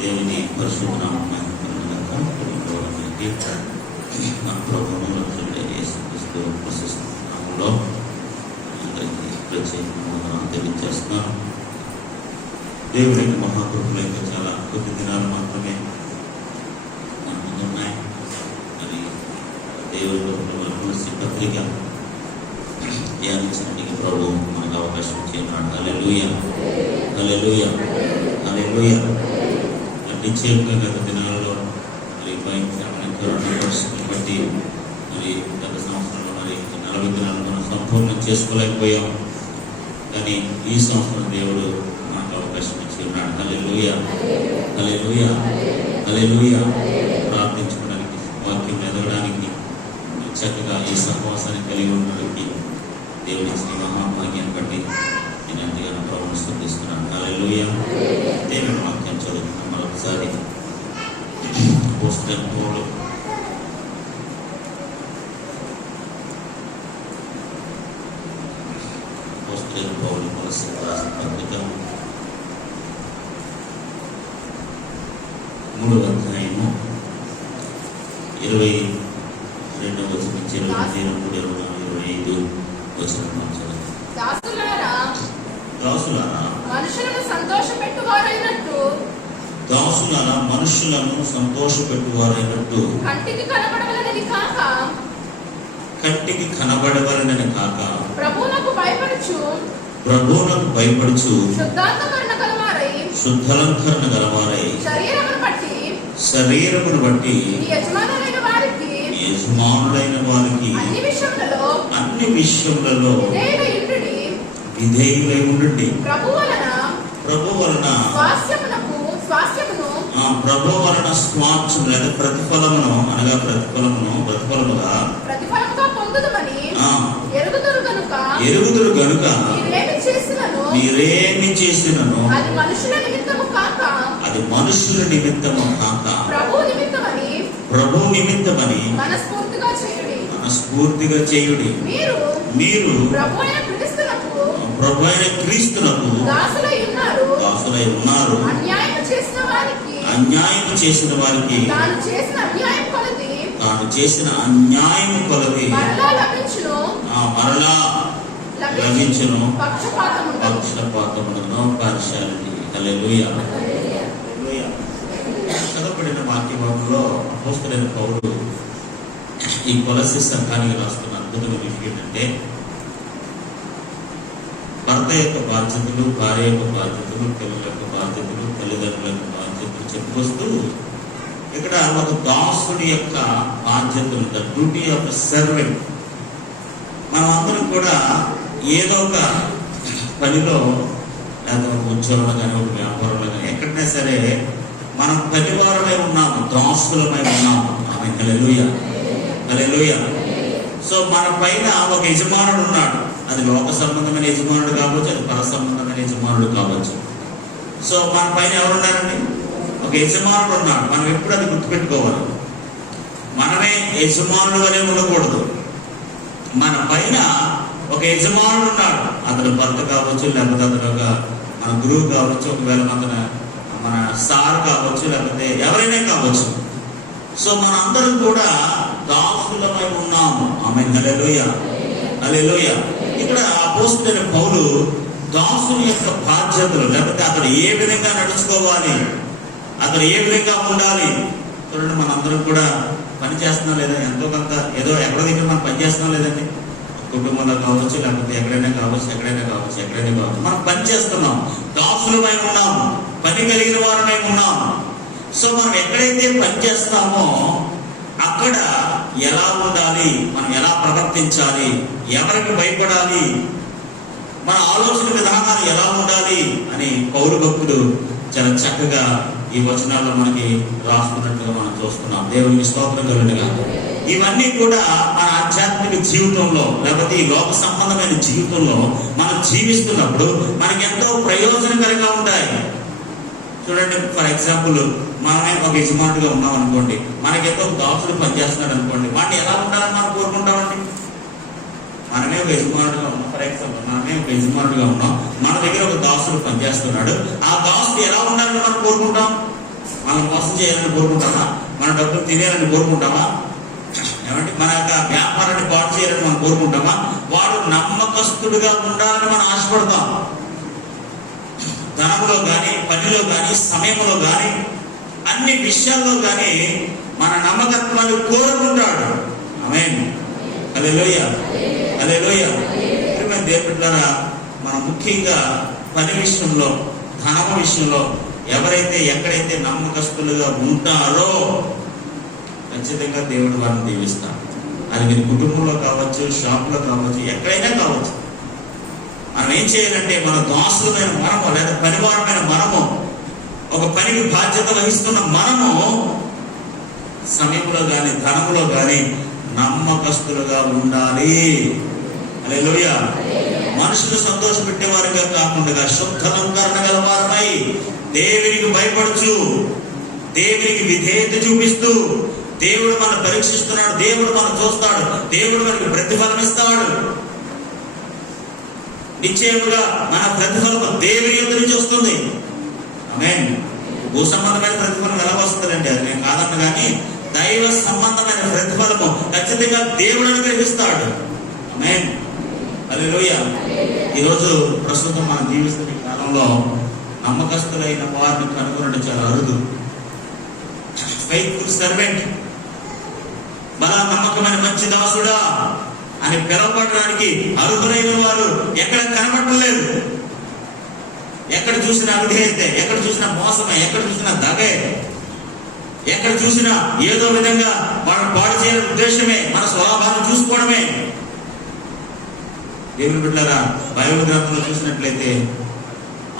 దేవుని పరిశుద్ధ నామమున మన ప్రభువును రక్షకుడైన యేసుక్రీస్తు ప్రశస్త నామములో అందరికీ ప్రత్యేకంగా తెలియజేస్తున్నాను. దేవుని యొక్క మహాకృపలో ఇంకా చాలా కొద్ది దినాలు మాత్రమే మన ముందున్నాయి. మరి దేవుని మనసి పత్రిక ధ్యానించడానికి ప్రభు మనకు అవకాశం ఇచ్చేనాడు. హల్లెలూయా, హల్లెలూయా, హల్లెలూయా. నిశ్చయంగా గత దినాలలో మరి భయంకరమైన కరోనా పరిస్థితులను బట్టి మరి గత సంవత్సరంలో మరి 40 దినాలు మనం సంపూర్ణం చేసుకోలేకపోయాం. కానీ ఈ సంవత్సరం దేవుడు మనకు అవకాశం ఇచ్చి ఉన్నాడు. హల్లెలూయా, హల్లెలూయా, హల్లెలూయా. ప్రార్థించుకోవడానికి, వాక్యం ఎదగడానికి, చక్కగా ఈ సహవాసాన్ని కలిగి ఉండడానికి దేవుడి శ్రీ మహాభాగ్యాన్ని బట్టి నేను ఎంతగానో ప్రభువును స్తుతిస్తున్నాను. హల్లెలూయా. దేవుని వాక్యం చదువుతున్నాం మరొకసారి. అపోస్తలుడైన పౌలు కొలస్సీయులకు రాసిన పత్రిక 3వ అధ్యాయము 22వ వచనం నుంచి 23, 24, 25 వచనం చదువుతాం. దాసులారా మనుషులను సంతోషపెట్టువారైనట్టు కంటికి కనబడవలనని కాక ప్రభువునకు భయపడుచు శుద్ధాలంకరణ గలవారై శరీరమును బట్టి యజమానులైన వారికి అన్ని విషయములలో విధేయులై ఉండండి. ప్రభు వలన స్వాస్థ్యం లేదా ప్రతిఫలమును అనగా ప్రతిఫలముగా ఎరుగుదురు గనుక మీరేమి చేసినను అది మనుషుల నిమిత్తము కాక ప్రభు నిమిత్తమని మనస్ఫూర్తిగా చేయుడి. మీరు ప్రభు అయిన క్రీస్తునకు దాసులై ఉన్నారు. అన్యాయం చేసిన వారికి తాను చేసిన అన్యాయం కొలది మరలా లభించును. పక్షపాతమును, నో పార్షియాలిటీ. హల్లెలూయా. చదవబడిన వాక్యంలో అపోస్తలుడైన పౌలు ఈ కొలస్సీ సంఘానికి రాస్తున్న అద్భుతమైన విషయం ఏంటంటే, భర్త యొక్క బాధ్యతలు, భార్య యొక్క బాధ్యతలు, పిల్లల యొక్క బాధ్యతలు, తల్లిదండ్రుల యొక్క బాధ్యతలు చెప్పుకొస్తూ ఇక్కడ ఒక దాసుడి యొక్క బాధ్యతలు, the duty of the servant. మనం అందరం కూడా ఏదో ఒక పనిలో లేదా ఒక ఉద్యోగంలో కానీ, ఒక వ్యాపారంలో కానీ, ఎక్కడైనా సరే మనం పనివారమై ఉన్నాము, దాసులమై ఉన్నాము. ఆమె హల్లెలూయా, హల్లెలూయా. సో మన పైన ఒక యజమానుడు ఉన్నాడు. అది లోక సంబంధమైన యజమానుడు కావచ్చు, అది పర సంబంధమైన యజమానుడు కావచ్చు. సో మన పైన ఎవరున్నారండి? ఒక యజమానుడు ఉన్నాడు. మనం ఎప్పుడు అది గుర్తుపెట్టుకోవాలి. మనమే యజమానుడు అనే ఉండకూడదు. మన పైన ఒక యజమానుడు ఉన్నాడు. అతను భర్త కావచ్చు, లేకపోతే అతను ఒక మన గురువు కావచ్చు, ఒకవేళ మన సార్ కావచ్చు, లేకపోతే ఎవరైనా కావచ్చు. సో మన అందరం కూడా దాసులమై ఉన్నాము. ఆమె హల్లెలూయా, హల్లెలూయా. ఇక్కడ అపోస్తలుడైన పౌలు దాసుని యొక్క బాధ్యతలు, లేకపోతే అక్కడ ఏ విధంగా నడుచుకోవాలి, అక్కడ ఏ విధంగా ఉండాలి. చూడండి, మనందరం కూడా పని చేస్తున్నాం లేదా, ఎంతో కొంత ఏదో ఎక్కడో దగ్గర మనం పని చేస్తున్నాం లేదండి. కుటుంబంలో కావచ్చు, లేకపోతే ఎక్కడైనా కావచ్చు, మనం పని చేస్తున్నాం. దాసులమై ఉన్నాము, పని కలిగిన వారమై ఉన్నాము. సో మనం ఎక్కడైతే పని చేస్తామో అక్కడ ఎలా ఉండాలి, మనం ఎలా ప్రవర్తించాలి, ఎవరికి భయపడాలి, మన ఆలోచన విధానాలు ఎలా ఉండాలి అని పౌలు భక్తుడు చాలా చక్కగా ఈ వచనాల్లో మనకి రాసుకున్నట్టుగా మనం చూస్తున్నాం. దేవునికి స్తోత్రం కలుగునుగాక. ఇవన్నీ కూడా మన ఆధ్యాత్మిక జీవితంలో, లేకపోతే ఈ లోక సంబంధమైన జీవితంలో మనం జీవిస్తున్నప్పుడు మనకి ఎంతో ప్రయోజనకరంగా ఉంటాయి. చూడండి, ఫర్ ఎగ్జాంపుల్ మనమే ఒక యజమానుడిగా ఉన్నాం అనుకోండి, మనకెంతో దాసుడు పనిచేస్తున్నాడు అనుకోండి, వాడిని ఎలా ఉండాలని మనం కోరుకుంటామండి. మనమే ఒక యజమానుడిగా ఉన్నాం, ఫర్ ఎగ్జాంపుల్ మనమే ఒక యజమానుడిగా ఉన్నాం, మన దగ్గర ఒక దాసుడు పనిచేస్తున్నాడు. ఆ దాసుడు ఎలా ఉండాలని మనం కోరుకుంటాం? మనం మోసం చేయాలని కోరుకుంటామా? మన డబ్బులు తినేయాలని కోరుకుంటామా? ఏమంటే మన యొక్క వ్యాపారాన్ని పాటు చేయాలని మనం కోరుకుంటామా? వాడు నమ్మకస్తుడుగా ఉండాలని మనం ఆశపడతాం. ధనంలో కానీ, పనిలో కానీ, సమయంలో కానీ, అన్ని విషయాల్లో కానీ మన నమ్మకత్వాన్ని కోరుకుంటాడు. ఆమేన్. హల్లెలూయా, హల్లెలూయా. ప్రియమైన దేవుని బిడ్డలారా, మనం ముఖ్యంగా పని విషయంలో, ధనము విషయంలో ఎవరైతే ఎక్కడైతే నమ్మకస్తులుగా ఉంటారో ఖచ్చితంగా దేవుడు వారిని దీవిస్తాడు. అది మీరు కుటుంబంలో కావచ్చు, షాపులో కావచ్చు, ఎక్కడైనా కావచ్చు. మనం ఏం చేయాలంటే మన దాసులమైన మనము లేదా పనివారమైన మనము, ఒక పనికి బాధ్యత వహిస్తున్న మనము సమయంలో కానీ, ధనంలో కానీ నమ్మకస్తులుగా ఉండాలి. హల్లెలూయా. మనుషులు సంతోషపెట్టేవారుగా కాకుండా శుద్ధలంకరణ గలవారమై దేవునికి భయపడుచు, దేవునికి విధేయత చూపిస్తూ, దేవుడు మనం పరీక్షిస్తున్నాడు, దేవుడు మనం చూస్తాడు, దేవుడు మనకి ప్రతిఫలం ఇస్తాడు. నిశ్చయముగా మన ప్రతిఫలం దేవుని యొద్ద నుంచి వస్తుంది. ఆమేన్. భూ సంబంధమైన ప్రతిఫలం ఎలా వస్తుందండి? అది నేను కాదన్న కానీ దైవ సంబంధమైన ప్రతిఫలము ఖచ్చితంగా దేవుడు అనుగ్రహిస్తాడు. ఆమేన్. హల్లెలూయా. ఈరోజు ప్రస్తుతం మనం జీవిస్తున్న ఈ కాలంలో నమ్మకస్తులైన వారిని కనుగొనడం చాలా అరుదు. ఫెయిత్ఫుల్ సర్వెంట్, బలా నమ్మకమైన మంచి దాసుడా అని పిలవబడడానికి అర్హులైన వారు ఎక్కడ కనబడలేదు. ఎక్కడ చూసినా అవిధేయతే, ఎక్కడ చూసినా మోసమే, ఎక్కడ చూసినా దగే, ఎక్కడ చూసినా ఏదో విధంగా మనం పాడు చేయాలని ఉద్దేశమే, మన స్వభావాన్ని చూసుకోవడమే. దేవుని బిడ్డలారా, బైబిల్ గ్రంథంలో చూసినట్లయితే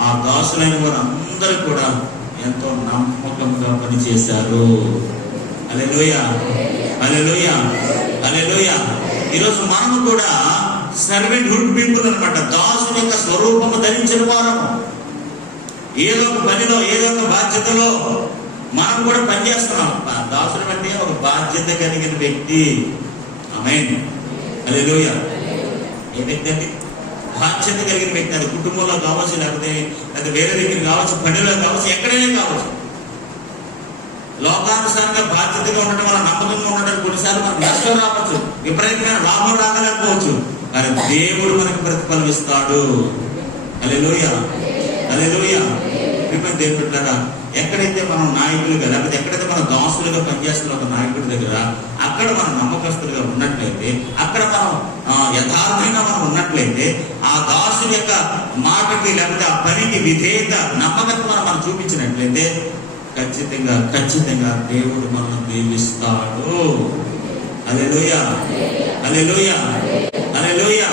ఆ దాసులైన వారు అందరూ కూడా ఎంతో నమ్మకంగా పనిచేశారు. హల్లెలూయా, హల్లెలూయా, హల్లెలూయా. ఈరోజు మనము కూడా సర్వెంట్ హుడ్ పీపుల్ అనమాట. దాసుని యొక్క స్వరూపము ధరించిన వారము. ఏదో ఒక పనిలో, ఏదో ఒక బాధ్యతలో మనం కూడా పనిచేస్తున్నాం. దాసుని అంటే ఒక బాధ్యత కలిగిన వ్యక్తి. ఆమేన్. హల్లెలూయా. ఏ వ్యక్తి అంటే బాధ్యత కలిగిన వ్యక్తి. అది కుటుంబంలో కావచ్చు, లేకపోతే వేరే దగ్గర కావచ్చు, పనిలో కావచ్చు, ఎక్కడైనా కావచ్చు. లోకానుసారంగా బాధ్యతగా ఉండటం వల్ల, నమ్మకంగా ఉండటం కొన్నిసార్లు మనకు నష్టం రావచ్చు, విపరీతమైన లాభం రాగలేకపోవచ్చు. కానీ దేవుడు మనకు ప్రతిఫలం ఇస్తాడు. హల్లెలూయా, హల్లెలూయా. దేవుని బిడ్డలారా, ఎక్కడైతే మనం నాయకులుగా, లేకపోతే ఎక్కడైతే మనం దాసులుగా పనిచేస్తున్న ఒక నాయకుడి దగ్గర అక్కడ మనం నమ్మకస్తులుగా ఉన్నట్లయితే, అక్కడ మనం యథార్థంగా మనం ఉన్నట్లయితే, ఆ దాసుని యొక్క మాటకి లేకపోతే ఆ పనికి విధేయత, నమ్మకత్వాన్ని మనం చూపించినట్లయితే ఖచ్చితంగా ఖచ్చితంగా దేవుడు మనల్ని దీవిస్తాడు. హల్లెలూయా, హల్లెలూయా, హల్లెలూయా.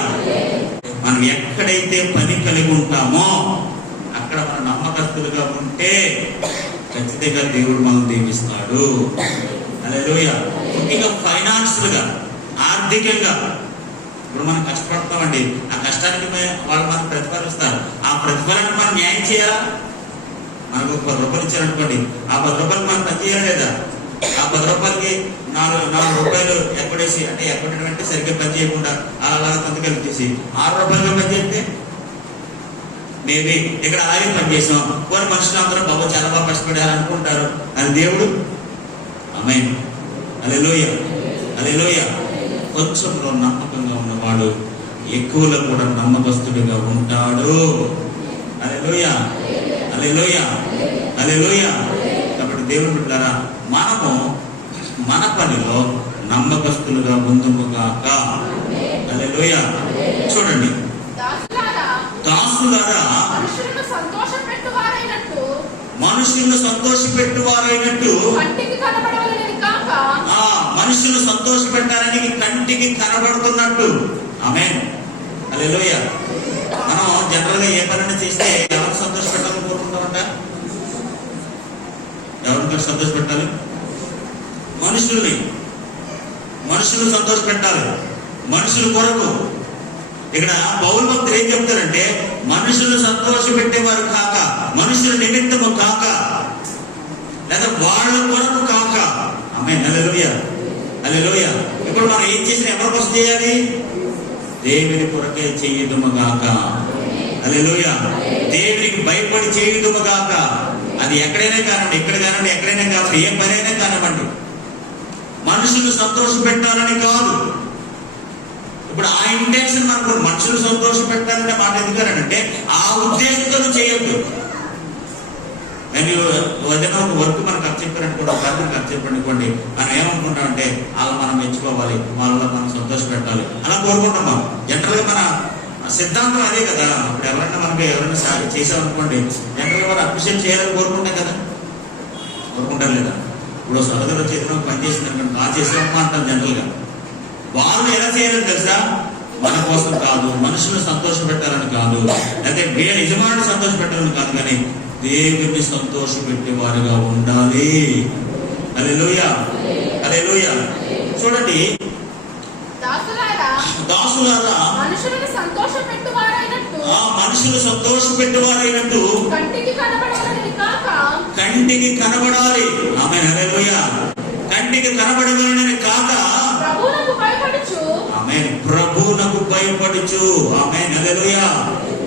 మనం ఎక్కడైతే పని కలిగి ఉంటామో అక్కడ మన నమ్మకస్తులుగా ఉంటే ఖచ్చితంగా దేవుడు మనం దీవిస్తాడు. హల్లెలూయా. ముఖ్యంగా ఫైనాన్షియల్గా, ఆర్థికంగా ఇప్పుడు మనం కష్టపడతామండి. ఆ కష్టానికి వాళ్ళు మనకు ప్రతిఫలిస్తారు. ఆ ప్రతిఫలాన్ని మనం న్యాయం చేయాలా? మనకు 10 రూపాయలు ఇచ్చారనుకోండి, ఆ 10 రూపాయలు మనం పని చేయాలి లేదా? ఆ 10 రూపాయలకి 4 రూపాయలు ఎక్కడేసి, అంటే ఎక్కడేటం అంటే సరిగ్గా పని చేయకుండా అలా సంతకాలు ఇచ్చేసి 6 రూపాయలుగా పని చేస్తే మేబీ ఇక్కడ అలాగే పనిచేసాం. కొన్ని మనుషులు అందరూ బాబు చాలా బాగా కష్టపడారు అనుకుంటారు. అది దేవుడు. ఆమేన్. హల్లెలూయా, హల్లెలూయా. కొంచెంలో నమ్మకంగా ఉన్నవాడు ఎక్కువలో కూడా నమ్మకస్తుడిగా ఉంటాడు. హల్లెలూయా, హల్లెలూయా, హల్లెలూయా. కాబట్టి దేవుని బిడ్డలారా, మనము మన పనిలో నమ్మకస్తులుగా ముందుగాక. హల్లెలూయా. చూడండి, దాసులారా మనుషులను సంతోషపెట్టువారైనట్టు మనుషులు సంతోషపెట్టాలని కంటికి కనబడుతున్నట్టు. ఆమేన్. హల్లెలూయా. మనం జనరల్ గా ఏ పని చేస్తే ఎవరికి సంతోష పెట్టాలని కోరుకుంటామంట? ఎవరికి సంతోష పెట్టాలి? మనుషులు సంతోష పెట్టాలి. మనుషుల కొరకు. ఇక్కడ పౌలు భక్తులు ఏం చెప్తారంటే, మనుషులు సంతోష పెట్టేవారు కాక, మనుషుల నిమిత్తము కాక, లేదా వాళ్ళ కొరకు కాక. ఆమేన్. హల్లెలూయా, హల్లెలూయా. ఇప్పుడు మనం ఏం చేసినా ఎవరి కోసం చేయాలి? దేవుని కొరకే చేయుదుము గాక. హల్లెలూయా. దేవునికి భయపడి చేయుదుము గాక. అది ఎక్కడైనా కానివ్వండి, ఎక్కడ కానివ్వండి, ఎక్కడైనా కానివ్వండి, ఏ పని అయినా కానివ్వండి, మనుషులు సంతోష పెట్టాలని కాదు. ఇప్పుడు ఆ ఇంటెన్షన్ మనకు మనుషులు సంతోష పెట్టాలనే మాట ఎందుకనంటే ఆ ఉద్దేశంతో చేయొద్దు. నేను ఏదైనా ఒక వర్క్ మనకు అప్పచెప్పారనుకోండి, ఒక పని మనకు అప్పచెప్పారనుకోండి, మనం ఏమనుకుంటామంటే వాళ్ళు మనం మెచ్చుకోవాలి, వాళ్ళ మనం సంతోష పెట్టాలి అలా కోరుకుంటాం. మనం జనరల్గా మన సిద్ధాంతం అదే కదా. ఇప్పుడు ఎవరైనా చేసామనుకోండి, జనరల్గా మనం అప్రిషియేట్ చేయాలని కోరుకుంటాం కదా, కోరుకుంటారు లేదా? ఇప్పుడు సహోదరు వచ్చి ఏదైనా పని చేసిందనుకోండి, బాగా చేసామమ్మా అంటాం జనరల్గా. వాళ్ళు ఎలా చేయాలని తెలుసా? మన కోసం కాదు, మనుషులను సంతోష పెట్టాలని కాదు, అయితే యజమానులు సంతోష పెట్టాలని కాదు, కానీ దేవుడిని సంతోష పెట్టేవారుగా ఉండాలి. హల్లెలూయా, హల్లెలూయా. చూడండి, దాసులారా మనుషులు సంతోష పెట్టువారైనట్టు కంటికి కనబడాలి. ఆమేన్, హల్లెలూయా. కంటికి కనబడవాలని కాక ఆమేన్, ప్రభువునకు భయపడుచు. ఆమేన్, హల్లెలూయా.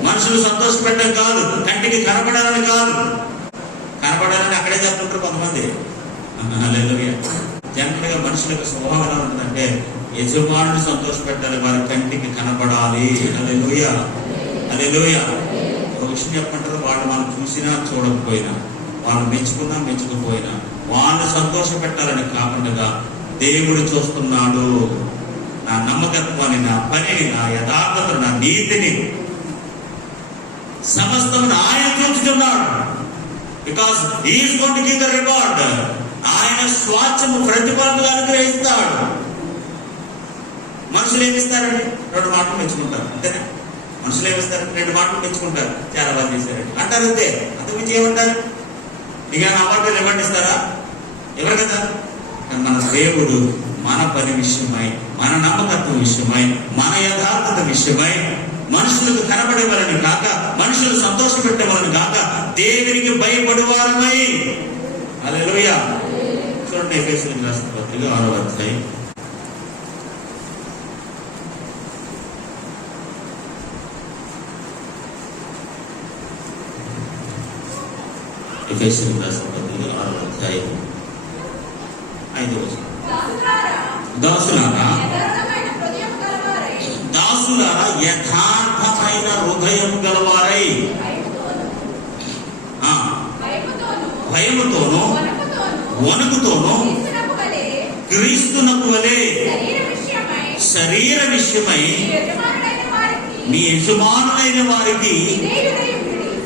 మనుషులు సంతోష పెట్టడం కాదు, కంటికి కనబడాలని కాదు. కనబడాలని అక్కడే చెప్తుంటారు కొంతమంది. హల్లెలూయా. జనరల్ గా మనుషుల యొక్క స్వభావం ఎలా ఉంటుందంటే యజమానుని సంతోష పెట్టాలి, వారి కంటికి కనబడాలి. హల్లెలూయా, హల్లెలూయా. ఒక విషయం చెప్పంటారు, వాళ్ళు మనం చూసినా చూడకపోయినా, వాళ్ళు మెచ్చుకున్నా మెచ్చుకుపోయినా, వాళ్ళు సంతోష పెట్టాలని కాకుండా దేవుడు చూస్తున్నాడు. నా నమ్మకత్వాన్ని, నా పనిని, నా యథార్థతను, నా నీతిని సమస్తమును ఆయన చూస్తున్నాడు. Because he is going to give the reward. ఆయన స్వాచ్ఛము ప్రతిఫలంగా అనుగ్రహిస్తాడు. మనుషులు ఏమిస్తారండి? 2 మాటలు మెచ్చుకుంటారు, అంతేనా? మనుషులు ఏమిస్తారు? 2 మాటలు మెచ్చుకుంటారు, చాలా బాగా చేశారండి అంటారు, అంతే. అంతకుమించి ఏమంటారు? ఇక అవార్డు రివార్డు ఇస్తారా? ఎవరు కదా. మన దేవుడు మన పని విషయమై, మన నమ్మకత్వం విషయమై, మన యథార్థత విషయమై మనుషులకు కనబడేవారని కాక, మనుషులు సంతోష పెట్టేవారని కాక, దేవునికి భయపడేవారమై. హల్లెలూయా. చూడండి, ఎఫెసీయులకు రాసిన పత్రిక 6వ అధ్యాయం. ఎఫెసీయులకు రాసిన పత్రిక 6వ అధ్యాయం 5వ వచనం. దాసులారా యథార్థమైన హృదయం గలవారై భయముతోను వణుకుతోను క్రీస్తునకు వలె శరీర విషయమై మీ యజమానులైన వారికి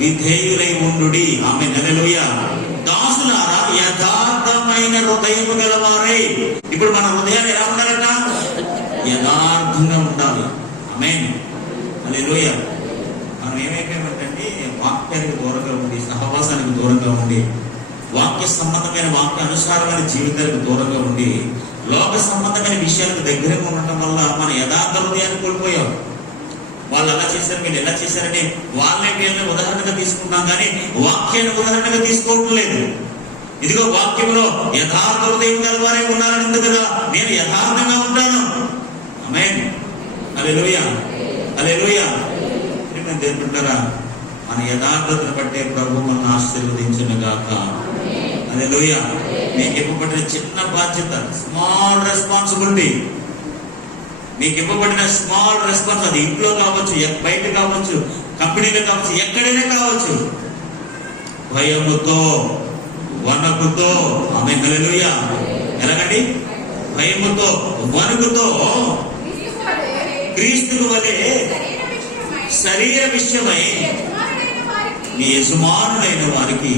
విధేయులై ఉండుడి. ఆమేన్, హల్లెలూయా. దాసులారా యథార్థమైన హృదయము గలవారై. ఇప్పుడు మన హృదయాలు ఎలా ఉండాలట? యథార్థంగా ఉండాలి. ఆమేన్, హల్లెలూయా. మనం ఏమైపోయామంటే వాక్యానికి దూరంగా ఉండి, సహవాసానికి దూరంగా ఉండి, వాక్య సంబంధమైన వాక్య అనుసారమైన జీవితానికి దూరంగా ఉండి, లోక సంబంధమైన విషయాలకు దగ్గరగా ఉండటం వల్ల మన యథార్థ హృదయాన్ని కోల్పోయాం. వాళ్ళు అలా చేశారు, మీరు ఎలా చేశారని వీళ్ళని ఉదాహరణగా తీసుకున్నాం, కానీ వాక్యాన్ని ఉదాహరణగా తీసుకోవడం లేదు. ఇదిగో వాక్యంలో యథార్థ హృదయం గలవారే ఉన్నారని ఉంది కదా, నేను యథార్థంగా ఉంటాను. ఆమేన్, హల్లెలూయా, హల్లెలూయా. దేవుడుంటారా, మన యథార్థతను బట్టే ప్రభు మనల్ని ఆశీర్వదించును గాక. హల్లెలూయా. మీకు ఇవ్వబడిన చిన్న బాధ్యత, స్మాల్ రెస్పాన్సిబిలిటీ, మీకు ఇవ్వబడిన స్మాల్ రెస్పాన్స్, అది ఇంట్లో కావచ్చు, బయట కావచ్చు, కంపెనీలో కావచ్చు, ఎక్కడైనా కావచ్చు, భయముతో వణకుతో. ఆమేన్, హల్లెలూయా. ఎలాగండి? భయముతో వణుకుతో క్రీస్తుకు వలె శరీర విషయమై మీ యజమానులైన వారికి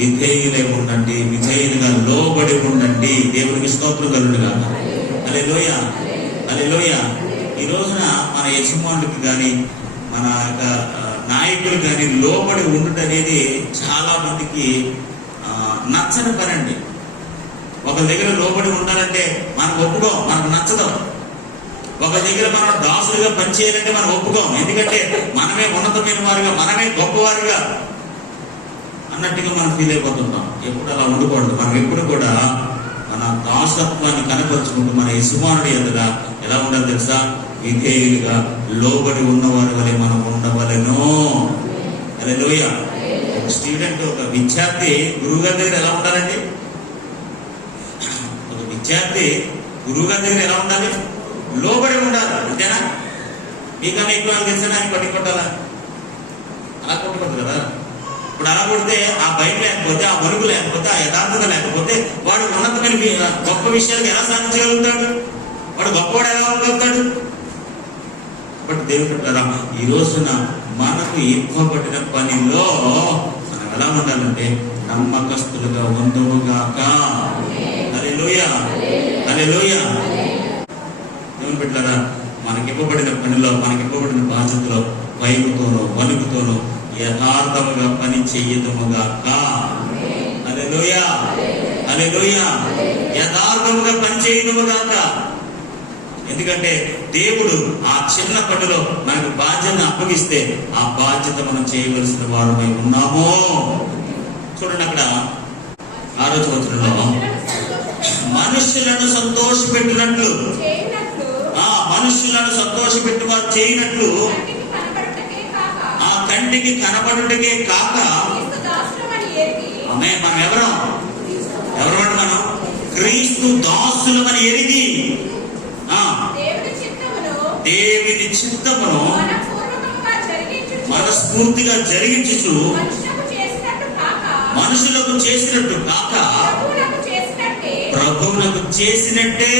విధేయులై ఉండండి, విధేయులుగా లోబడి ఉండండి. దేవునికి స్తోత్రం కలుగునుగా. హల్లెలూయా, హల్లెలూయా. ఈ రోజున మన యజమానులకి కానీ, మన యొక్క నాయకులు కానీ లోబడి ఉండటం అనేది చాలా మందికి నచ్చని పని అండి. ఒక దగ్గర లోబడి ఉండాలంటే మనకు ఒప్పుకోం, మనకు నచ్చదు. ఒక దగ్గర మనం దాసులుగా పనిచేయాలంటే మనం ఒప్పుకోం, ఎందుకంటే మనమే ఉన్నతమైన వారిగా, మనమే గొప్పవారిగా అన్నట్టుగా మనం ఫీల్ అయిపోతుంటాం. ఎప్పుడు అలా ఉండకూడదు. మనం ఎప్పుడు కూడా మన దాసత్వాన్ని కనపరుచుకుంటూ మన యజమానుడి ఎదుగా ఎలా ఉండాలి తెలుసా? విధేయులుగా లోబడి ఉన్నవారి వలె మనం ఉండవలెను. హల్లెలూయా. స్టూడెంట్, ఒక విద్యార్థి గురువు గారి దగ్గర ఎలా ఉండాలండి? ఒక విద్యార్థి గురువు గారి దగ్గర ఎలా ఉండాలి? లోబడి ఉండాలి, అంతేనా? మీకన్నా ఎక్కువ తెలిసిన ఆయన పట్టి కొట్టాలా? అలా కొట్టకూడదు కదా. ఇప్పుడు అలా కొడితే ఆ భయం లేకపోతే, ఆ వణుకు లేకపోతే, ఆ యథార్థత లేకపోతే వాడు ఉన్నతమైన గొప్ప విషయాలకు ఎలా సాధించగలుగుతాడు? వాడు గొప్పవాడు ఎలా ఉండగలుగుతాడు? బట్ దేవుడు అంటారా, ఈ రోజున మనకు ఇవ్వబడిన పనిలో మనం ఎలా ఉండాలంటే నమ్మకస్తులుగా ఉందువుగాక. హల్లెలూయా, హల్లెలూయా. దేవుని బిడ్డలారా, మనకి ఇవ్వబడిన పనిలో, మనకి ఇవ్వబడిన బాధ్యతలో భయముతోనో వణుకుతోనో యథార్థముగా పని చెయ్యదుముగాక. హల్లెలూయా, హల్లెలూయా. యథార్థముగా పని చేయదుముగాక. ఎందుకంటే దేవుడు ఆ చిన్న పనిలో మనకు బాధ్యతను అప్పగిస్తే ఆ బాధ్యత మనం చేయవలసిన వారమై ఉన్నాము. చూడండి, అక్కడ 6వ వచనంలో మనుషులను సంతోషపెట్టినట్లు, మనుషులను సంతోషపెట్టి వారు చేయనట్లు, ఆ కంటికి కనబడుటకే కాక. మనం ఎవరం అంటే మనం క్రీస్తు దాసులమని ఎరిగి దేవుని చిత్తమును మనస్ఫూర్తిగా జరిగించుచు మనుషులకు చేసినట్టు కాక ప్రభువులకు చేసినట్టే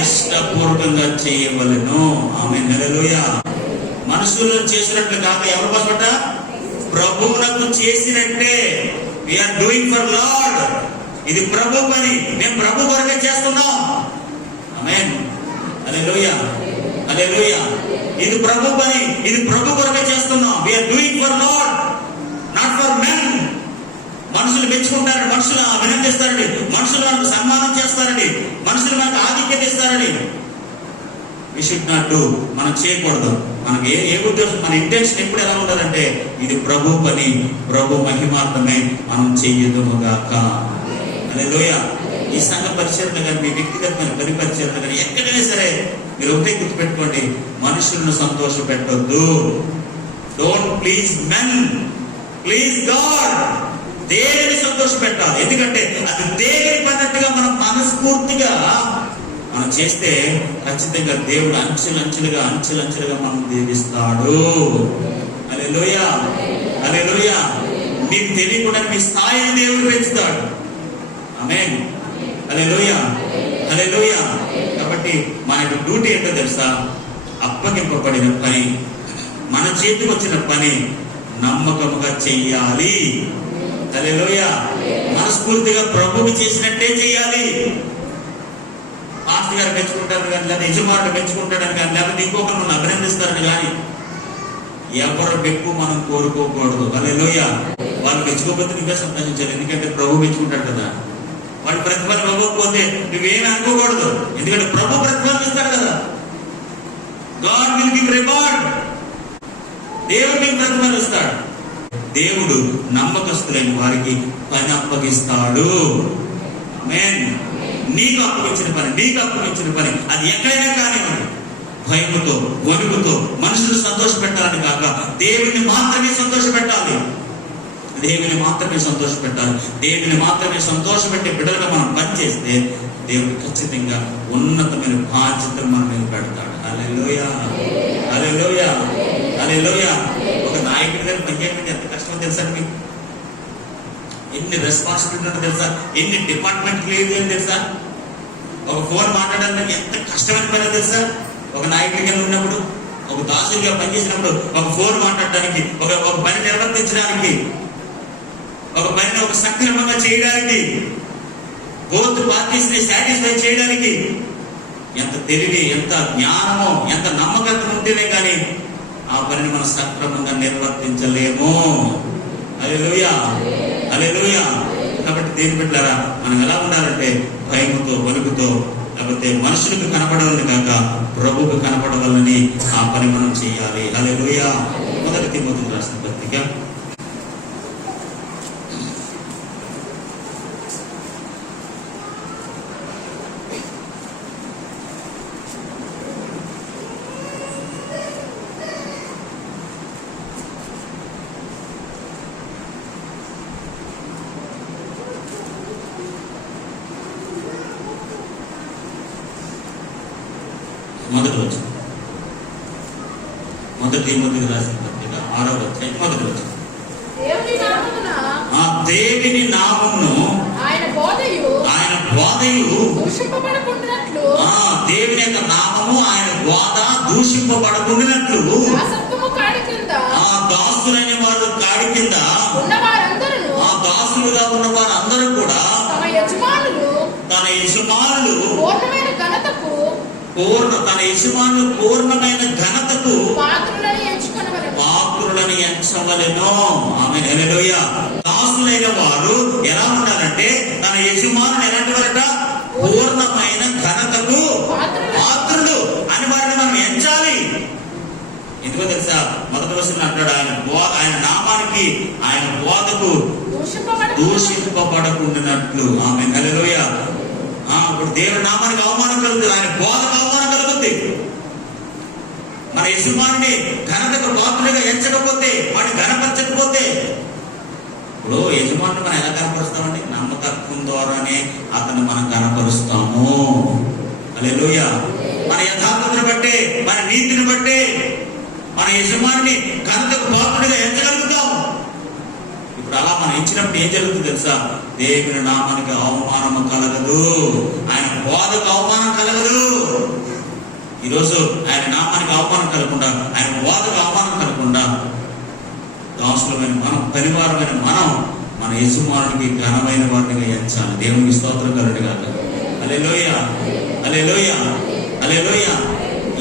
ఇష్టపూర్వకంగా చేయవలెను. ఆమేన్, హల్లెలూయా. మనుషులను చేసినట్లు కాక ఎవరి కోసమట? ప్రభువులకు చేసినట్టే. We are doing for lord. ఇది ప్రభు పని, మేము ప్రభు కొరకే చేస్తున్నాం. ఆమేన్, హల్లెలూయా, హల్లెలూయా. ఇది ప్రభు పని, ఇది ప్రభు కొరకే చేస్తున్నాం. We are doing for lord, not for men. మనుషులు మెచ్చుకుంటారండి, మనుషులు అభినందిస్తారండి, మనుషులు మనకు సన్మానం చేస్తారండి, మనుషులు మనకు ఆధిక్యత ఇస్తారండి. We should not do. మనం చేయకూడదు. మనకి ఏ ఉద్దేశం, మన ఇంటెన్షన్ ఎప్పుడు ఎలా ఉండాలంటే ఇది ప్రభు పని, ప్రభు మహిమార్థమే, మనం చెయ్యదుముగాక. హల్లెలూయా. ఈ సంఘ పరిచర్యలు కానీ, మీ వ్యక్తిగతమైన పని పరిచర్యలు కానీ ఎక్కడైనా సరే మీరు ఒకటే గుర్తుపెట్టుకోండి, మనుషులను సంతోష పెట్టొద్దు. Don't please men, please God. దేవుని సంతోష పెట్టాలి. ఎందుకంటే అది దేవుని పన్నట్టుగా మనం మనస్ఫూర్తిగా మనం చేస్తే ఖచ్చితంగా దేవుడు అంచెలంచెలుగా మనం దీవిస్తాడు. హల్లెలూయా, హల్లెలూయా. మీకు తెలియకుండా మీ స్థాయిని దేవుడు పెంచుతాడు. ఆమేన్, హల్లెలూయా, హల్లెలూయా. కాబట్టి మన డ్యూటీ ఏంటో తెలుసా? అప్పగింపబడిన పని, మన చేతికి వచ్చిన పని నమ్మకముగా చెయ్యాలి. హల్లెలూయా. మనస్ఫూర్తిగా ప్రభువు చేసినట్టే చెయ్యాలి. పాస్టర్ గారు మెచ్చుకుంటారు కానీ, లేదా యజమానుడు మెచ్చుకుంటాడని కానీ, లేకపోతే ఇంకొకరు మనం అభినందిస్తారని కానీ ఎవరు మెప్పు మనం కోరుకోకూడదు. హల్లెలూయా. వాళ్ళు మెచ్చుకోకపోతే నువ్వే సంతోషించాలి. ఎందుకంటే ప్రభు మెచ్చుకుంటాడు కదా. వాడు ప్రతిఫలం ఇవ్వకపోతే నువ్వేమి అనుకోకూడదు. ఎందుకంటే ప్రభు ప్రతిఫలం ఇస్తాడు కదా. God will give reward. దేవుడు మీకు ప్రతిఫలం ఇస్తాడు. దేవుడు నమ్మకస్తులైన వారికి పని అప్పగిస్తాడు. ఆమేన్. నీకు అప్పగించిన పని అది ఎక్కడైనా కానివ్వండి, భయముతో వణుకుతో మనుషులు సంతోష పెట్టాలని కాక దేవుని మాత్రమే సంతోష పెట్టాలి. దేవుని మాత్రమే సంతోష పెట్టాలి. దేవుని మాత్రమే సంతోషపెట్టే బిడ్డలుగా మనం పనిచేస్తే దేవుడు ఖచ్చితంగా ఉన్నతమైన బాధ్యతలు మన మీద పెడతాడు. హల్లెలూయా, హల్లెలూయా, హల్లెలూయా. ఒక నాయకుడి దగ్గర పనిచేయడం ఎంత కష్టమో తెలుసా మీకు? ఎన్ని రెస్పాన్సిబిలిటీ ఉంటుందో తెలుసా? ఎన్ని డిపార్ట్మెంట్ లేదు అని తెలుసా? ఒక ఫోన్ మాట్లాడడానికి ఎంత కష్టమైన పని తెలుసా? ఒక నాయకుడిగా ఉన్నప్పుడు, ఒక దాసుడిగా పనిచేసినప్పుడు ఒక ఫోన్ మాట్లాడడానికి, ఒక పని నిర్వర్తించడానికి, ఒక పనిని ఒక సక్రమంగా చేయడానికి, బోత్ పార్టీస్ ని సాటిస్ఫై చేయడానికి ఎంత తెలివి, ఎంత జ్ఞానమో, ఎంత నమ్మకం ఉంటేనే కానీ ఆ పనిని మనం సక్రమంగా నిర్వర్తించలేము. హల్లెలూయా, హల్లెలూయా. కాబట్టి దేవుని బిడ్డలారా, మనం ఎలా ఉండాలంటే భయముతో వణుకుతో, లేకపోతే మనుషులకు కనపడాలని కాక ప్రభువుకు కనపడవాలని ఆ పని మనం చేయాలి. హల్లెలూయా. 1 తిమోతికి రాసిన పత్రిక 1 మొదటి వచనం. మొదటి తిమోతికి రాసిన పత్రిక 6వ అధ్యాయం మొదటి వచనం. దేవుని నామమును ఆయన బోధయు దూషింపబడకుండునట్లు, దేవుని యొక్క నామము ఆయన బోధ దూషింపబడకుండునట్లు దాసులైన వారు కాడి కింద దాసులుగా ఉన్న వారందరూ కూడా తన యజమానులు పూర్ణమైన ఘనతకు పాత్రులని ఎంచవలెను. ఆమేన్. హల్లెలూయా. దాసులైన వారు ఎలా ఉండాలంటే తన యజమానులు ఎలాంటి వారట? పూర్ణమైన ఘనతకు పాత్రుడు అని వారిని మనం ఎంచాలి. ఎందుకో తెలుసా? మొదటి వచనంలో అంటాడు ఆయన నామానికి ఆయన బోధకు దూషింపబడకుండానట్లు. ఆమేన్. హల్లెలూయా. ఇప్పుడు దేవుని నామానికి అవమానం కలుగుతుంది, ఆయన బోధకు అవమానం కలుగుతుంది. మన యజమాని ఘనతకు పాత్రుడిగా ఎంచకపోతే, వాడిని ఘనపరచకపోతే, ఇప్పుడు యజమాని మనం ఎలా కనపరుస్తామండి? నమ్మకత్వం ద్వారానే అతను మనం కనపరుస్తాము. హల్లెలూయా. మన యథార్థతను బట్టే, మన నీతిని బట్టే మన యజమాని ఘనతకు పాత్రుడిగా ఎంచగలుగుతాము. ఇప్పుడు అలా మనం ఇచ్చినప్పుడు ఏం జరుగుతుంది తెలుసా? దేవుని నామానికి అవమానం కలగదు, ఆయన బోధకు అవమానం కలగదు. ఈరోజు ఆయన నామానికి అవమానం కలగకుండా, ఆయన బోధకు అవమానం కలగకుండా దాసులమైన మనం, పరివారమైన మనం మన యజమానునికి ఘనమైన వారిగా ఎంచాలి. దేవునికి స్తోత్రం కలుగును గాక. హల్లెలూయా. హల్లెలూయా. హల్లెలూయా.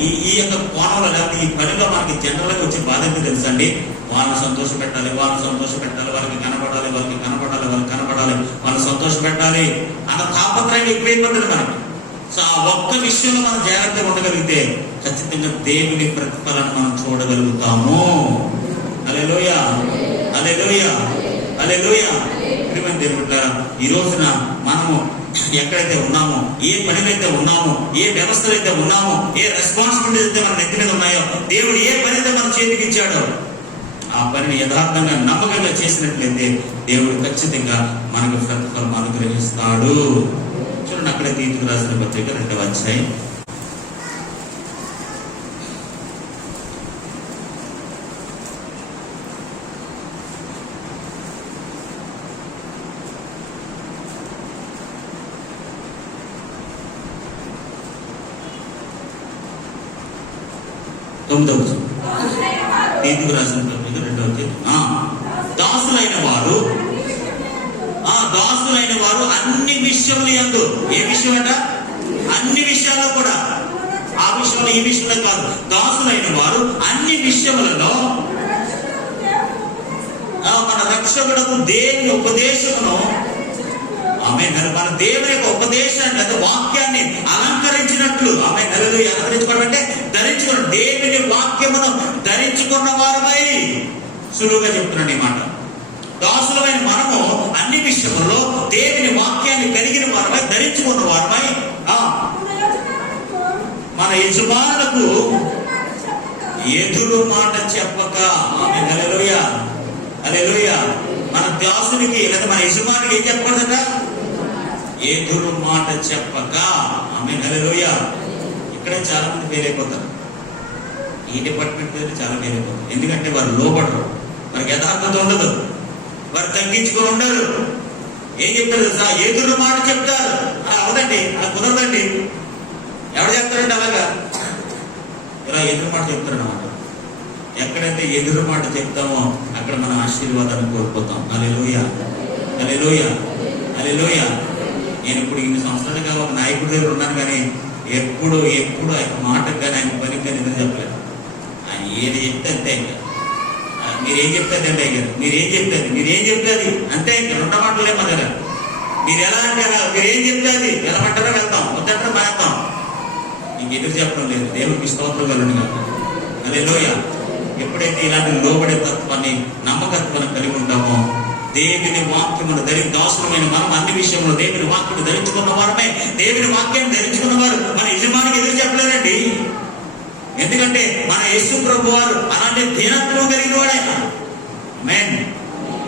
ఈ యొక్క కోణంలో లేకపోతే ఈ పనిలో మనకి జనరల్గా వచ్చే బాధ్యత తెలుసండి. వాళ్ళని సంతోష పెట్టాలి, వాళ్ళని సంతోష పెట్టాలి, వాళ్ళకి కనపడాలి, వాళ్ళకి కనపడాలి, వాళ్ళకి కనపడాలి, వాళ్ళని సంతోష పెట్టాలి అన్న తాపత్రయం ఎక్కువైపోతుంది మనకి. సో ఆ ఒక్క విషయంలో మనం జాగ్రత్తగా ఉండగలిగితే ఖచ్చితంగా దేవుని ప్రతిఫలన మనం చూడగలుగుతాము. హల్లెలూయా. హల్లెలూయా. హల్లెలూయా. ప్రియమైన దేవుని బిడ్డలారా, ఈ రోజున మనము ఎక్కడైతే ఉన్నామో, ఏ పనిలైతే ఉన్నామో, ఏ వ్యవస్థలైతే ఉన్నామో, ఏ రెస్పాన్సిబిలిటీస్ అయితే మన నెత్తి మీద ఉన్నాయో, దేవుడు ఏ పని అయితే మన చేతికి ఇచ్చాడో ఆ పనిని యథార్థంగా నమ్మకంగా చేసినట్లయితే దేవుడు ఖచ్చితంగా మనకు ప్రతిఫలం అనుగ్రహిస్తాడు. చూడండి, అక్కడే తీతుకు రాసిన పత్రిక 2వ అధ్యాయం 9వ వచనం. తీతుకు రాసిన పత్రిక 2వ అధ్యాయం. దాసులైన వారు అన్ని విషయములు యందు, ఏ విషయం అంట? అన్ని విషయాల్లో కూడా, ఆ విషయంలో ఈ విషయంలో కాదు. దాసులైన వారు అన్ని విషయములలో మన రక్షకుడకు దేవుని ఉపదేశమును, మన దేవుని యొక్క ఉపదేశాన్ని అంటే వాక్యాన్ని అలంకరించినట్లు, అలంకరించుకోవడం అంటే ధరించుకోవడం, దేవుని వాక్యమును ధరించుకున్న వారమై, సులువుగా చెప్తున్నాడు ఈ మాట. దాసులమైన మనము అన్ని విషయంలో దేవుని వాక్యాన్ని కలిగిన వారమై, ధరించుకున్న వారమై, మన యజమానులకు ఎదురు మాట చెప్పక. ఆమె హల్లెలూయా. హల్లెలూయా. మన దాసునికి లేదా మన యజమానికి ఏం చెప్పకూడదట? ఎదురు మాట చెప్పక. ఆమె హల్లెలూయా. ఇక్కడే చాలా మంది ఫెయిల్ అయిపోతారు. ఈ డిపార్ట్మెంట్ దగ్గర చాలా ఫెయిల్ అయిపోతారు. ఎందుకంటే వారు లోపడరు, వారికి యథార్థత ఉండదు, వారు తగ్గించుకొని ఉండరు. ఏం చెప్తారు తెలుసా? ఎదురు మాట చెప్తారు. అవదండి, అలా కుదరదండి. ఎవరు చెప్తారండి అలాగా? ఇలా ఎదురు మాట చెప్తారన్నమాట. ఎక్కడైతే ఎదురు మాట చెప్తామో అక్కడ మనం ఆశీర్వాదాన్ని కోల్పోతాం. హల్లెలూయా. హల్లెలూయా. హల్లెలూయా. నేను ఇప్పుడు ఇన్ని సంవత్సరాలుగా ఒక నాయకుడి దగ్గర ఉన్నాను, కానీ ఎప్పుడు ఆయన మాటకు కానీ ఆయన పనికి కానీ ఎదురు చెప్పలేదు. ఆయన ఏది చెప్తే అంతే. మీరేం చెప్తారు అంటే మీరేం చెప్తుంది అంతే. ఇంకా 2 మాటలే మన దగ్గర. మీరు ఎలా అంటే మీరేం చెప్తుంది, వెళ్ళమంటారో వెళ్తాం, వద్దంటారో మానేస్తాం. నీకు ఎదురు చెప్పడం లేదు. దేవుడికి స్తోత్రం కలుగును గాక. హల్లెలూయా. ఎప్పుడైతే ఇలాంటి లోబడే తత్వాన్ని, నమ్మకత్వాన్ని కలిగి ఉంటామో, దేవుని వాక్యమును దాసులమైన మనం అన్ని విషయంలో దేవుని వాక్యము ధరించుకున్న వారమే. దేవుని వాక్యాన్ని ధరించుకున్న వారు మన యజమానికి ఎదురు చెప్పలేరండి. ఎందుకంటే మన యేసు ప్రభు వారు అలాంటి దీనత్వం కలిగిన వాడైనా. ఆమేన్.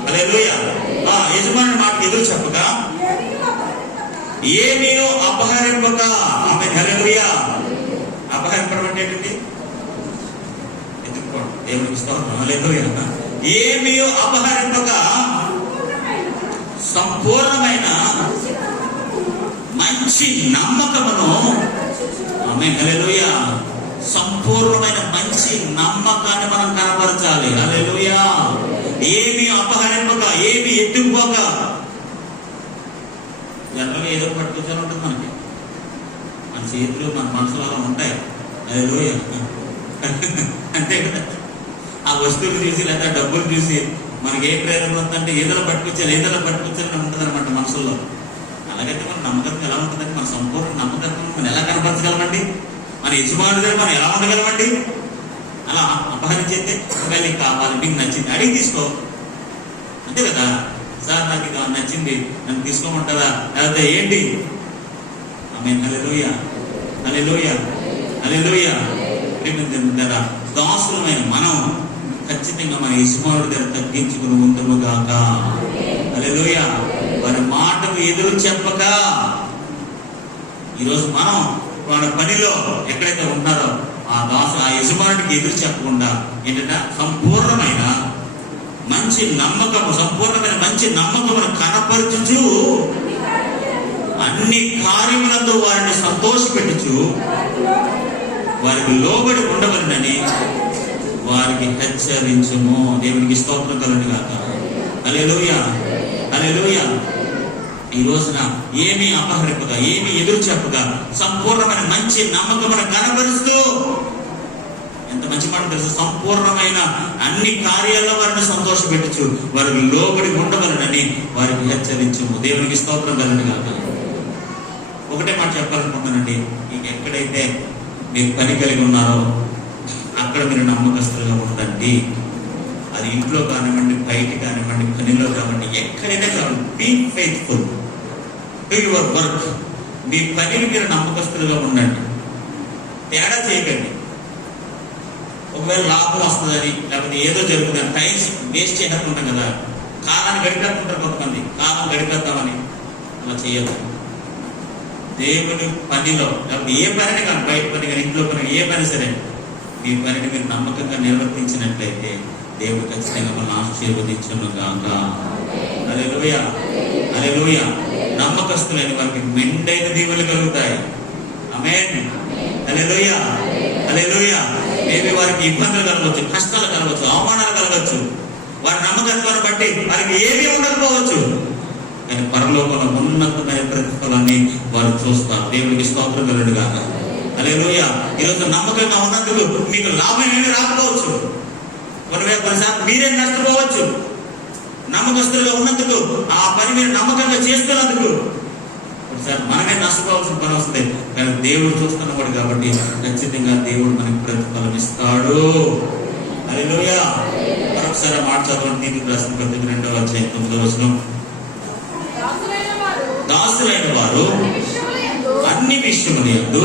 హల్లెలూయా. యజమాని మాటకు ఎదురు చెప్పక, ఏమీ అపహరింపక. ఆమేన్. హల్లెలూయా. అపహరింపడం అంటే ఏంటండి? ఎత్తుక్కోండి. దేవునికి స్తోత్రం. హల్లెలూయా. ఏమీ అపహరింపక సంపూర్ణమైన మంచి నమ్మకమును, ఆమేన్, హల్లెలూయా, సంపూర్ణమైన మంచి నమ్మకాన్ని మనం కనపరచాలి. హల్లెలూయా. ఏమీ అపహరింపక, ఏమీ ఎత్తుకుపోక. జనరల్గా ఏదో పట్టుకొని ఉంటుంది మనకి, మన చేతులు మన మనసులో అలా ఉంటాయి. హల్లెలూయా. అంతే కదా. ఆ వస్తువులు చూసి లేదా డబ్బులు చూసి మనకి ఏ ప్రేరణ ఉందంటే ఏదైనా పట్టుకొచ్చాలి ఉంటుంది అనమాట మనసులో. అలాగైతే మన నమ్మకత్వం ఎలా ఉంటుందంటే, మన సంపూర్ణ నమ్మకత్వం మనం ఎలా కనపరచగలమండి? మన యజమానుడు దగ్గర మనం ఎలా ఉండగలమండి? అలా అపహరించేస్తే ఒకవేళ నీకు కావాలి, నీకు నచ్చింది అడిగి తీసుకో, అంతే కదా. సార్ నాకు ఇది నచ్చింది, నన్ను తీసుకోమంటారా? లేకపోతే ఏంటి? ఆమేన్, హల్లెలూయా, హల్లెలూయా, హల్లెలూయా. ప్రేమించుకుంటారా? దాసులమైన మనం ఖచ్చితంగా మన యజమానుడి దగ్గర తగ్గించుకుని ఉందముగాక. హల్లెలూయా. వారి మాటకు ఎదురు చెప్పక, ఈరోజు మనం వాళ్ళ పనిలో ఎక్కడైతే ఉన్నారో ఆ యజమానుడికి ఎదురు చెప్పకుండా ఏంటంటే సంపూర్ణమైన మంచి నమ్మకమును కనపరచుచు అన్ని కార్యములందు వారిని సంతోషపెట్టుచు వారికి లోబడి ఉండవలనని వారికి హెచ్చరించుము. దేవునికి స్తోత్రం కలుగును గాక. హల్లెలూయా, హల్లెలూయా. ఈ రోజున ఏమీ అపహరింపగా, ఏమీ ఎదురు చెప్పగా, సంపూర్ణమైన మంచి నమ్మకమును కనపరుస్తూ, ఎంత మంచి మాట తెలుసు, సంపూర్ణమైన అన్ని కార్యాల్లో వారిని సంతోషపెట్టుచు వారికి లోబడి ఉండవలనని వారికి హెచ్చరించుము. దేవునికి స్తోత్రం కలుగును గాక. ఒకటే మాట చెప్పాలనుకుంటున్నానండి, ఎక్కడైతే మీరు పని కలిగి ఉన్నారో అక్కడ మీరు నమ్మకస్తులుగా ఉండండి. అది ఇంట్లో కానివ్వండి, బయట కానివ్వండి, పనిలో కానివ్వండి, ఎక్కడైతే కానివ్వండి, be faithful to your work. మీ పనిని మీరు నమ్మకస్తులుగా ఉండండి, తేడా చేయకండి. ఒకవేళ లాభం వస్తుందని లేకపోతే ఏదో జరుగుతుందని టైం వేస్ట్ చేయకుంటాం కదా, కాలాన్ని గడిపేస్తుంటారు కొంతమంది, కాలం గడిపేద్దామని. అలా చేయదు. దేవుని పనిలో లేకపోతే ఏ పనిని కానీ, బయట పని కానీ, ఇంట్లో పని, ఏ పని సరే, మీ పనిని మీరు నమ్మకంగా నిర్వర్తించినట్లయితే దేవుడు ఖచ్చితంగా మనం ఆశీర్వదించును గాక. హల్లెలూయా, హల్లెలూయా. నమ్మకస్తులైన వారికి మెండైన దీవెనలు కలుగుతాయి. ఆమేన్, హల్లెలూయా, హల్లెలూయా. మేబీ వారికి ఇబ్బందులు కలగవచ్చు, కష్టాలు కలగవచ్చు, అవమానాలు కలగవచ్చు, వారి నమ్మకత్వాన్ని బట్టి వారికి ఏమీ ఉండకపోవచ్చు, కానీ పరలోకంలో ఉన్నతమైన ప్రతిఫలాన్ని వారు చూస్తారు. దేవుడికి స్తోత్రం కలుగును గాక. హల్లెలూయా. ఈరోజు నమ్మకంగా ఉన్నందుకు మీకు లాభం ఏమీ రాకపోవచ్చు, కొన్నిసార్లు మీరే నష్టపోవచ్చు. నమ్మకస్తులుగా ఉన్నందుకు, ఆ పని మీరు నమ్మకంగా చేస్తున్నందుకు ఒకసారి మనమే నష్టపోవాల్సిన పని వస్తుంది. కానీ దేవుడు చూస్తున్నవాడు కాబట్టి ఖచ్చితంగా దేవుడు మనకి ప్రతిఫలం ఇస్తాడు. హల్లెలూయా. మరొకసారి మాట చదవండి. నీతికి రాసిన పత్రిక 2వ అధ్యాయం 9వ వచనం. దాసులైన వారు అన్ని విషయములందు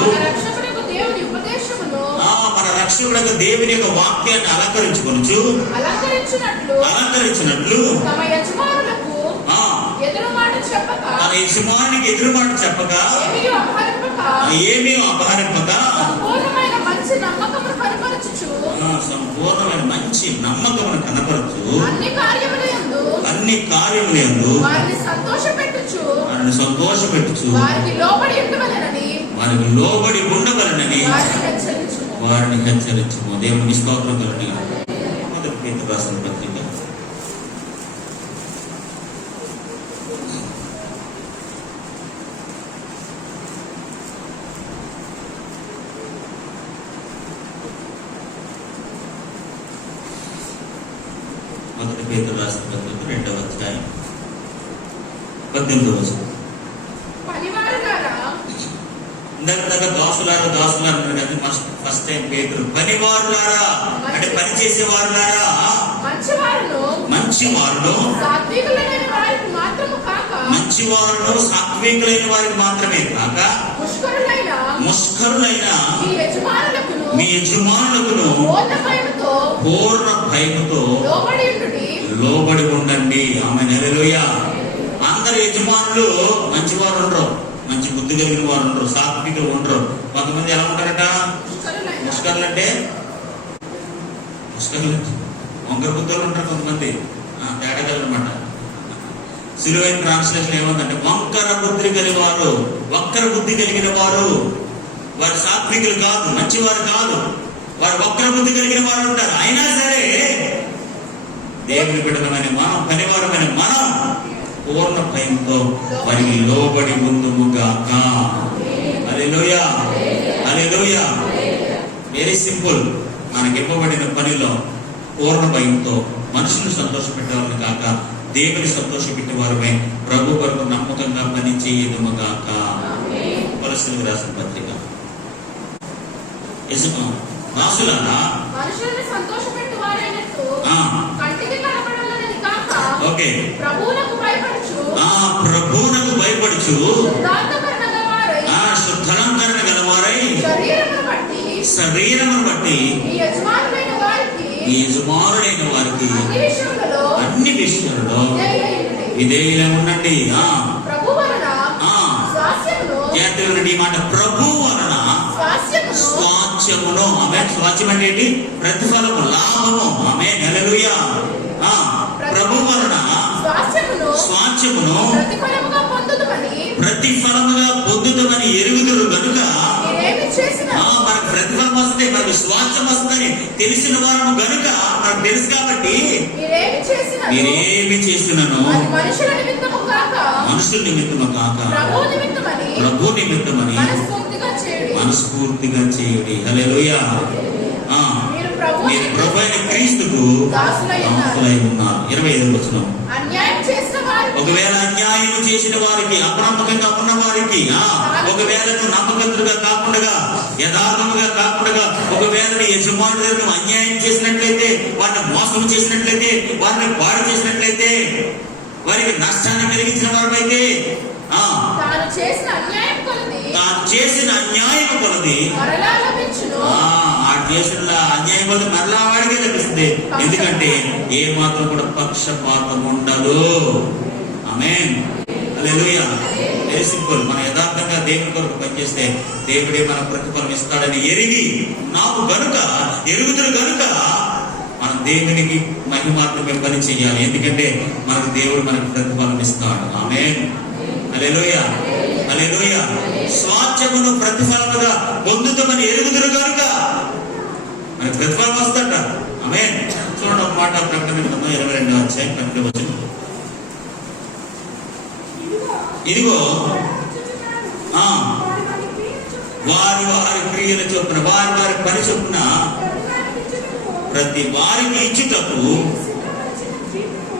మన రక్షకులకు దేవుని యొక్క వాక్యాన్ని అలంకరించుకొనుచు తన యజమానికి ఎదురు మాట చెప్పక, ఏమీ అపహరింపక సంపూర్ణమైన మంచి నమ్మకమును కనపరచు అన్ని కార్యములందు వారిని సంతోషపెట్టుచు వారికి లోబడి ఉండవలనని వారిని హెచ్చరించుము. దేవుని స్తోత్రం కలుగును గాక. మొదటి పేతురు రాసిన పత్రిక 2వ అధ్యాయం 18వ వచనం. ఇందాక దాసులారా ఫస్ట్ టైం పేతురు పనివారులారా అంటే పని చేసేవారులారా, మంచివారును సాత్వికులైన వారికి మాత్రమే కాక ముష్కరులైన మీ యజమానులకును పూర్ణ భయముతో లోబడి ఉండండి. ఆమేన్, హల్లెలూయా. అందరు యజమానులు మంచివారు ఉండరు, మంచి బుద్ధి కలిగిన వారు ఉండరు, సాత్వికులు ఉండరు. కొంతమంది ఎలా ఉంటారట? ముష్కర్లు వంకర బుద్ధులు ఉంటారు కొంతమంది, తేడాగలు అనమాట. సులువైన ట్రాన్స్లేషన్ ఏముందంటే వంకర బుద్ధి కలిగిన వారు, వక్ర బుద్ధి కలిగిన వారు, వారు సాత్వికులు కాదు, మంచివారు కాదు, వారు వక్ర బుద్ధి కలిగిన వారు ఉంటారు. అయినా సరే దేవుని బిడ్డలమైన మనం, పనివారమైన మనం పూర్ణ భయంతో వారికి లోబడి ముందుముగాక. హల్లెలూయా, హల్లెలూయా. Very simple. మనకి ఇవ్వబడిన పనిలో పూర్ణ భయంతో మనుషులను సంతోషపెట్టేవారిని కాక దేవుని సంతోషపెట్టేవారమే ప్రభు కొరకు నమ్మకంగా పని చేయదుముగాక. కొలస్సీలకు రాసిన పత్రిక. రాసులారా, మనుషులను సంతోషపెట్టువారైనట్టు కంటికి కనపడాలని కాక ఓకే, ప్రభువునకు భయపడుచు శుద్ధాలంకరణ గలవారై శరీరమును బట్టి ఈ యజమానుడైన వారికి అన్ని విషయాలలో విధేయులై ఉండండి. జాతీయుడి మాట ప్రభు వలన స్వాచ్యమును. ఆమె స్వాచ్యం అంటే ఏంటి? ప్రతిఫలము, లాభము. ఆమె హల్లెలూయా. ప్రభు వలన స్వాచ్యమును ప్రతిఫలముగా పొందుతామని ఎరుగుదురు గనుక మనకు ప్రతిఫలం వస్తే, మనకు స్వాచ్యం వస్తుందని తెలిసిన వారము గనుక, మనకు తెలుసు కాబట్టి మీరేమి చేసినను మనుషుల నిమిత్తము కాక ప్రభు నిమిత్తమని మనస్ఫూర్తిగా చేయుడి. హల్లెలూయా. మీరు ప్రభు అయిన క్రీస్తుకు దాసులై ఉన్నారు. 25వ వచనం. ఒకవేళ అన్యాయం చేసిన వారికి, అప్రమత్తంగా ఉన్న వారికి, ఒకవేళ నమ్మకస్తులుగా కాకుండా, యథార్థముగా కాకుండా, ఒకవేళ యజమానులను అన్యాయం చేసినట్లయితే, వారిని మోసం చేసినట్లయితే, వారిని పాడు చేసినట్లయితే, వారికి నష్టాన్ని కలిగించిన వారైతే, తాను చేసిన అన్యాయం కొలది చేసిన అన్యాయం కొలది మరలా వాడికే లభిస్తుంది. ఎందుకంటే ఏ మాత్రం కూడా పక్షపాతం ఉండదు. Amen, hallelujah. Very simple. మన యథార్థంగా దేవుని కొరకు పనిచేస్తే దేవుడే మన ప్రతిఫలం ఇస్తాడని ఎరుగుదురు గనుక మనం దేవునికి మహిమాత్రమే పని చేయాలి. ఎందుకంటే మనకు దేవుడు మనకు ప్రతిఫలం ఇస్తాడు. ఆమేన్, హల్లెలూయా, హల్లెలూయా. స్వాచ్ఛమును ప్రతిఫలముగా పొందుతామని ఎరుగుదురు కనుక మనకు ప్రతిఫలం వస్తాడ. ఆమేన్. చూడండి ఒక మాట, ప్రకటన 22వ అధ్యాయం 12వ వచనం. ఇదిగో వారి వారి క్రియల చొప్పున, వారి వారి పని చొప్పున ప్రతి వారికి ఇచ్చుటకు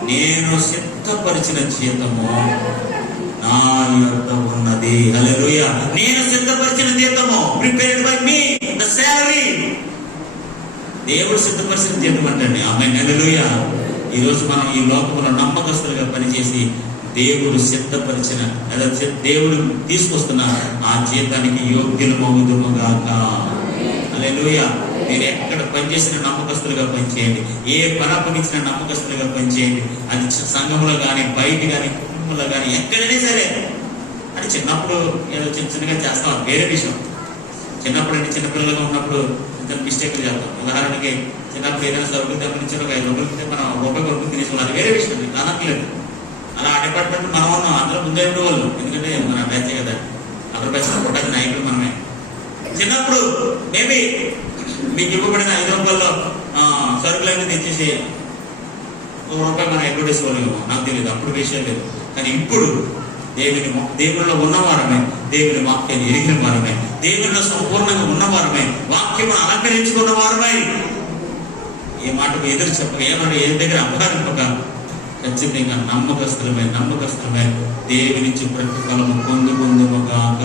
నేను సిద్ధపరిచిన జీతము నా యొద్ద ఉన్నది. హల్లెలూయా. నేను సిద్ధపరిచిన జీతము, prepared by me, the salary. దేవుడు సిద్ధపరిచిన జీతం అంటండి. ఆమేన్, హల్లెలూయా. ఈరోజు మనం ఈ లోకంలో నమ్మకస్తులుగా పనిచేసి దేవుడు సిద్ధపరిచిన, దేవుడు తీసుకొస్తున్న ఆ జీతానికి యోగ్యులమవుదుముగాక. హల్లెలూయా. మీరు ఎక్కడ పనిచేసిన నమ్మకస్తులుగా పనిచేయండి, ఏ పనపనిచ్చిన నమ్మకస్తులుగా పనిచేయండి. అది సంఘంలో కానీ, బయట కానీ, కుటుంబంలో కానీ, ఎక్కడైనా సరే. అని చిన్నప్పుడు ఏదో చిన్నగా చేస్తాం, వేరే విషయం. చిన్నప్పుడు అంటే చిన్నపిల్లలుగా ఉన్నప్పుడు చిన్న మిస్టేక్లు చేస్తాం. ఉదాహరణకి చిన్నప్పుడు ఏదైనా సరుకులు తెప్పించారు, 5 రూపాయలు మనం రూపాయి కొడుకు తినేసుకోవాలి, వేరే విషయం, అనట్లేదు. అలా ఆ డిపార్ట్మెంట్ మనం ఉన్నాం, అందరూ ముందే ఉండేవాళ్ళు. ఎందుకంటే మన బ్యాచే కదా, అందరూ బ్యాచ్ కొట్టాలి, నాయకులు మనమే. చిన్నప్పుడు మేబీ మీకు ఇవ్వబడిన 5 రూపాయల్లో సరుకులన్నీ తెచ్చేసి ₹1 మనం ఎక్కడ వేసుకోలేము, నాకు తెలియదు, అప్పుడు విషయం లేదు. కానీ ఇప్పుడు దేవునిలో ఉన్నవారమే, దేవుని వాక్యాన్ని ఎరిగిన వారమే, దేవునిలో సంపూర్ణంగా ఉన్నవారమే, వాక్యం అలంకరించుకున్న వారమే, ఏ మాటకు ఎదురు చెప్పక, ఏమంటే ఏ దగ్గర అపహరింపక, ఖచ్చితంగా నమ్మకస్తులమే దేవుని నుంచి ప్రతిఫలము పొందుగాక.